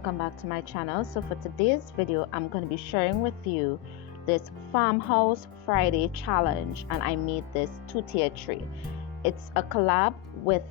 welcome back to my channel. So for today's video, I'm going to be sharing with you this Farmhouse Friday challenge, and I made this two-tier tray. It's a collab with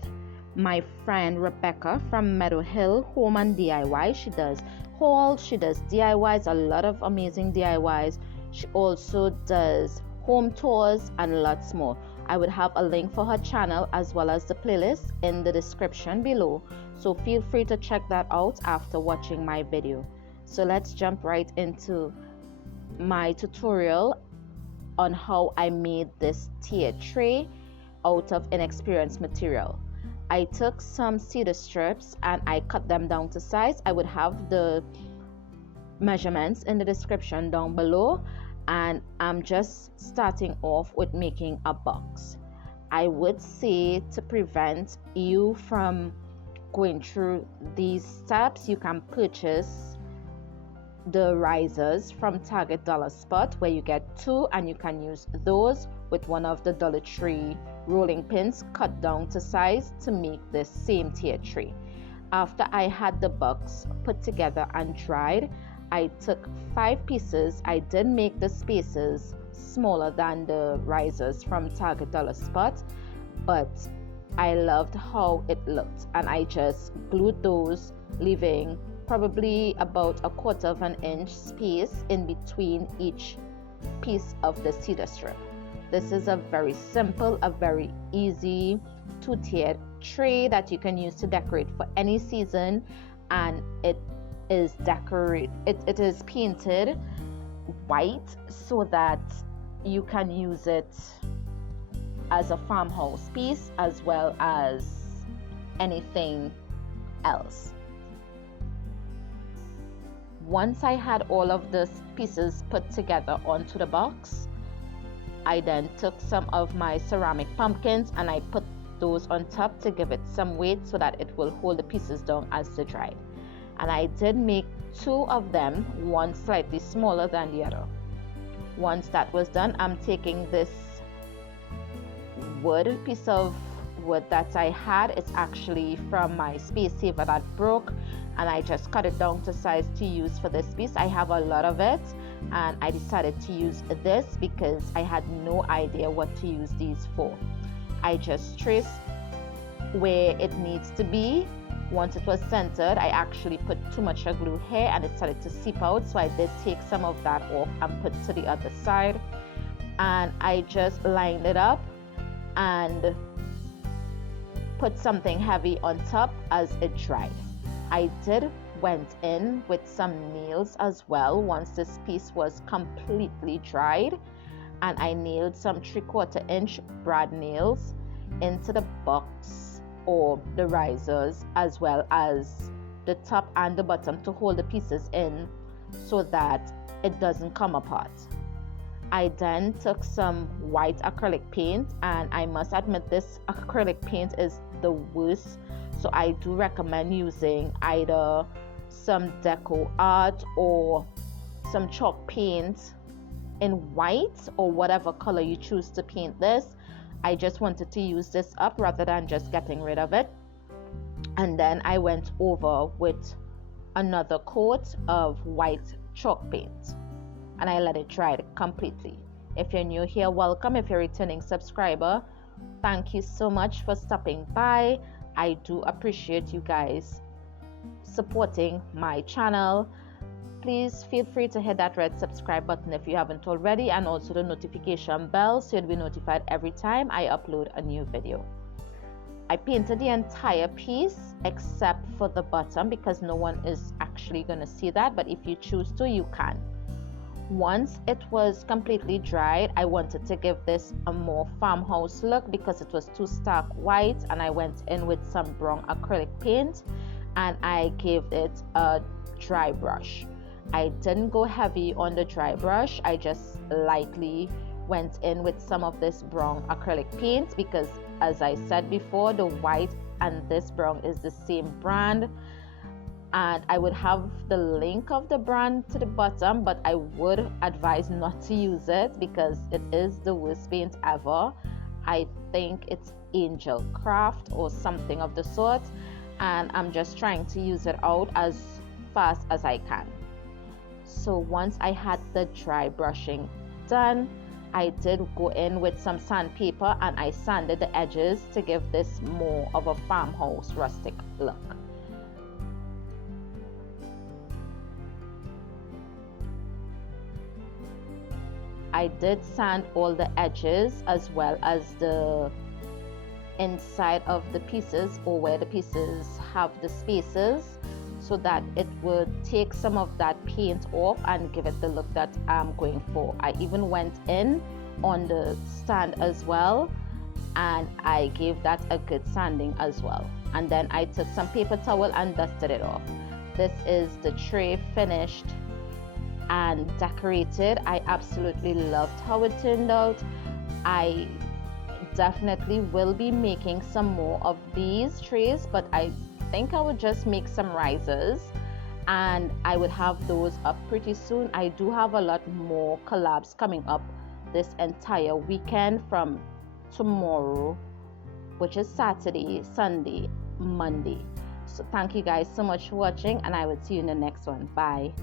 my friend Rebecca from Meadowhill Home and DIY. She does hauls, she does DIYs, a lot of amazing DIYs. She also does home tours and lots more. I would have a link for her channel as well as the playlist in the description below, so feel free to check that out after watching my video. So let's jump right into my tutorial on how I made this tier tray out of inexperienced material. I took some cedar strips and I cut them down to size. I would have the measurements in the description down below, and I'm just starting off with making a box. I would say, to prevent you from going through these steps, you can purchase the risers from Target Dollar Spot, where you get two, and you can use those with one of the Dollar Tree rolling pins cut down to size to make this same tier tray. After I had the box put together and dried, I took 5 pieces. I did make the spaces smaller than the risers from Target Dollar Spot, but I loved how it looked, and I just glued those, leaving probably about 1/4 of an inch space in between each piece of the cedar strip. This is a very simple, a very easy two-tiered tray that you can use to decorate for any season, and it is painted white so that you can use it as a farmhouse piece as well as anything else. Once I had all of the pieces put together onto the box, I then took some of my ceramic pumpkins and I put those on top to give it some weight so that it will hold the pieces down as they dry. And I did make 2 of them, one slightly smaller than the other. Once that was done, I'm taking this piece of wood that I had. It's actually from my space saver that broke, and I just cut it down to size to use for this piece. I have a lot of it, and I decided to use this because I had no idea what to use these for. I just traced where it needs to be. Once it was centered, I actually put too much glue here and it started to seep out, so I did take some of that off and put to the other side, and I just lined it up and put something heavy on top as it dried. I went in with some nails as well once this piece was completely dried, and I nailed some 3/4 inch brad nails into the box or the risers as well as the top and the bottom to hold the pieces in so that it doesn't come apart. I then took some white acrylic paint, and I must admit this acrylic paint is the worst, so I do recommend using either some deco art or some chalk paint in white or whatever color you choose to paint this. I just wanted to use this up rather than just getting rid of it. And then I went over with another coat of white chalk paint and I let it dry completely. If you're new here, welcome. If you're a returning subscriber, thank you so much for stopping by. I do appreciate you guys supporting my channel. Please feel free to hit that red subscribe button if you haven't already, and also the notification bell so you'll be notified every time I upload a new video. I painted the entire piece except for the bottom because no one is actually going to see that, but if you choose to, you can. Once it was completely dried, I wanted to give this a more farmhouse look because it was too stark white, and I went in with some brown acrylic paint and I gave it a dry brush. I didn't go heavy on the dry brush. I just lightly went in with some of this brown acrylic paint because, as I said before, the white and this brown is the same brand, and I would have the link of the brand to the bottom, but I would advise not to use it because it is the worst paint ever. I think it's Angel Craft or something of the sort, and I'm just trying to use it out as fast as I can. So once I had the dry brushing done, I did go in with some sandpaper and I sanded the edges to give this more of a farmhouse rustic look. I did sand all the edges as well as the inside of the pieces, or where the pieces have the spaces, so that it would take some of that paint off and give it the look that I'm going for. I even went in on the stand as well and I gave that a good sanding as well. And then I took some paper towel and dusted it off. This is the tray finished and decorated. I absolutely loved how it turned out. I definitely will be making some more of these trays, but I think I would just make some risers and I would have those up pretty soon. I do have a lot more collabs coming up this entire weekend, from tomorrow, which is Saturday, Sunday, Monday. So thank you guys so much for watching, and I will see you in the next one. Bye.